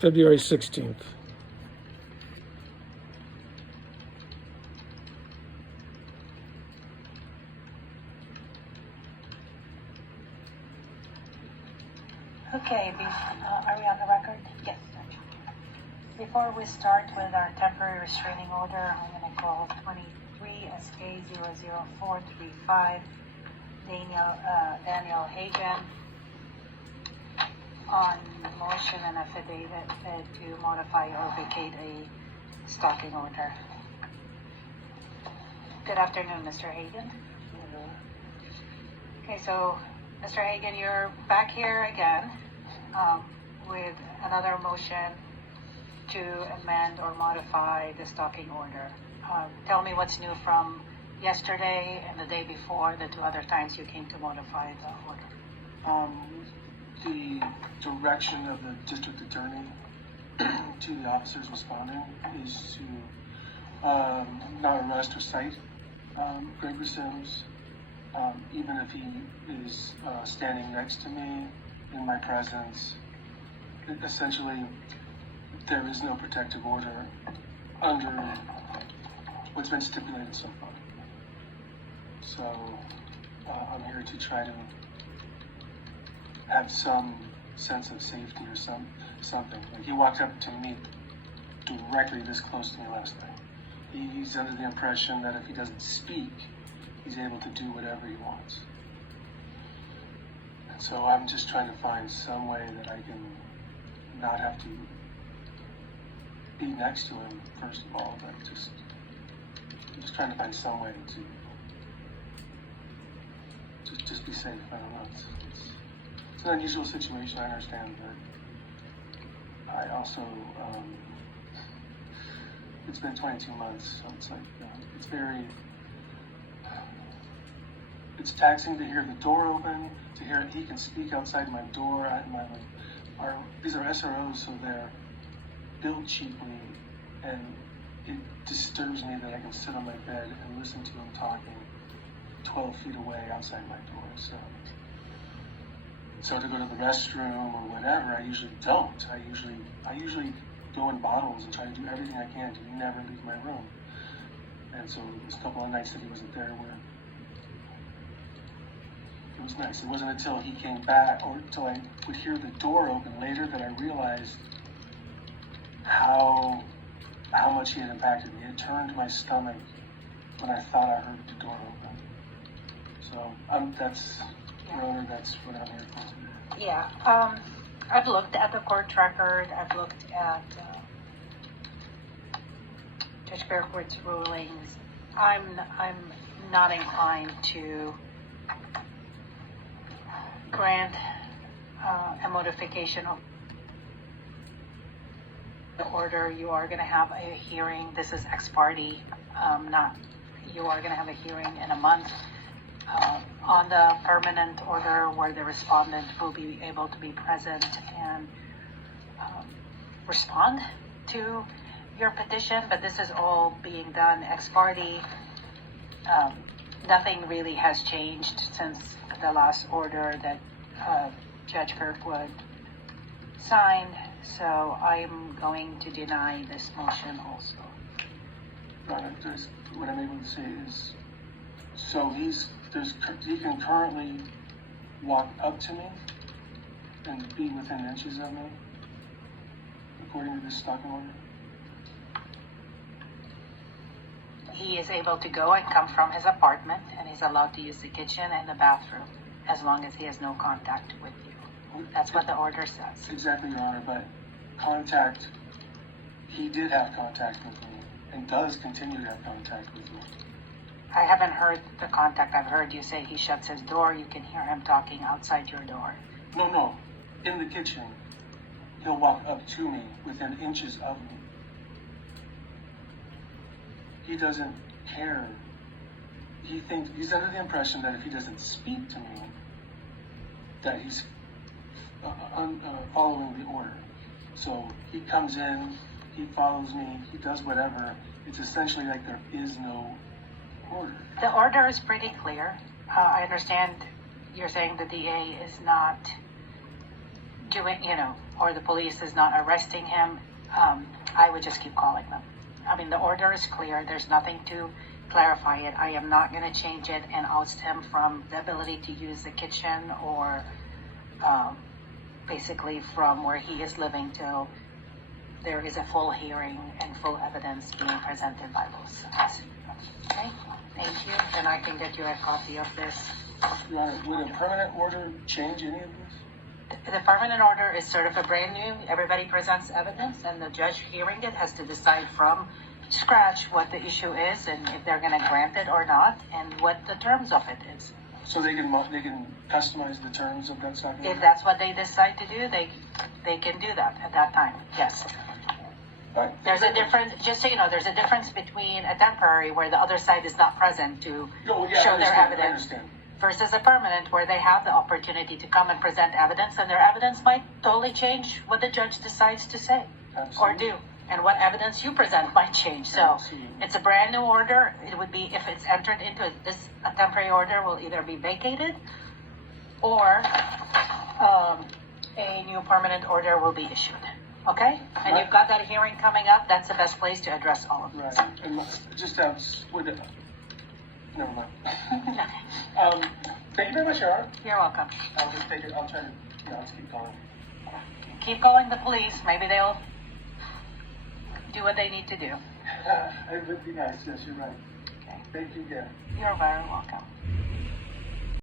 February 16th. Okay, are we on the record? Yes. Before we start with our temporary restraining order, I'm going to call 23 SK 00435 Daniel Hagen on motion and affidavit to modify or vacate a stalking order. Good afternoon, Mr. Hagen. Okay, so Mr. Hagen, you're back here again with another motion to amend or modify the stalking order. Tell me what's new from yesterday and the day before, the two other times you came to modify the order. The direction of the district attorney to the officers responding is to not arrest or cite Gregory Sims, even if he is standing next to me in my presence. Essentially, there is no protective order under what's been stipulated so far. So I'm here to try to have some sense of safety or something. Like, he walked up to me directly this close to me last night. He's under the impression that if he doesn't speak, he's able to do whatever he wants. And so I'm just trying to find some way that I can not have to be next to him, first of all, but I'm just trying to find some way to just be safe. I don't know. It's an unusual situation, I understand, but I also, it's been 22 months, so it's like, it's taxing to hear the door open, to hear he can speak outside my door. These are SROs, so they're built cheaply, and it disturbs me that I can sit on my bed and listen to him talking 12 feet away outside my door. So to go to the restroom or whatever, I usually don't. I usually go in bottles and try to do everything I can to never leave my room. And so there's a couple of nights that he wasn't there where it was nice. It wasn't until he came back or until I would hear the door open later that I realized how much he had impacted me. It turned my stomach when I thought I heard the door open. So that's what I'm here for today. Yeah, I've looked at the court record. I've looked at Judge Faircourt's rulings. I'm not inclined to grant a modification of the order. You are going to have a hearing. This is ex parte, you are going to have a hearing in a month on the permanent order where the respondent will be able to be present and respond to your petition, but this is all being done ex parte. Nothing really has changed since the last order that Judge Kirkwood signed, so I'm going to deny this motion also. Right, what I'm able to say is, so he can currently walk up to me and be within inches of me, according to this stalking order. He is able to go and come from his apartment, and he's allowed to use the kitchen and the bathroom as long as he has no contact with you. That's what the order says. Exactly, Your Honor, but he did have contact with me and does continue to have contact with me. I haven't heard the contact. I've heard you say he shuts his door. You can hear him talking outside your door. No. In the kitchen, he'll walk up to me within inches of me. He doesn't care. He's under the impression that if he doesn't speak to me, that he's following the order. So he comes in, he follows me, he does whatever. It's essentially like there is no order. The order is pretty clear. I understand you're saying the DA is not doing, or the police is not arresting him, I would just keep calling them. I mean, the order is clear. There's nothing to clarify it. I am not going to change it and oust him from the ability to use the kitchen or basically from where he is living till there is a full hearing and full evidence being presented by both sides. Okay, thank you. And I can get you a copy of this. Your Honor, would a permanent order change any of this? The permanent order is sort of a brand new. Everybody presents evidence, and the judge hearing it has to decide from scratch what the issue is and if they're going to grant it or not, and what the terms of it is. So they can customize the terms of that stalking If order? that's what they decide to do, they can do that at that time. Yes. All right. There's a difference. Just so you know, there's a difference between a temporary where the other side is not present to Oh, yeah, show I their understand, I evidence, understand. versus a permanent where they have the opportunity to come and present evidence, and their evidence might totally change what the judge decides to say or Absolutely. do, and what evidence you present might change. So Absolutely. it's a brand new order. It would be, if it's entered into a temporary order, will either be vacated or a new permanent order will be issued. Okay? And you've got that hearing coming up. That's the best place to address all of this. Right. And just with it. Never mind. Okay. Thank you very much, Your Honor. You're welcome. I'll just take it. I'll try to. Yeah, I'll just keep calling. Keep calling the police. Maybe they'll do what they need to do. It would be nice. Yes, you're right. Okay. Thank you again. You're very welcome.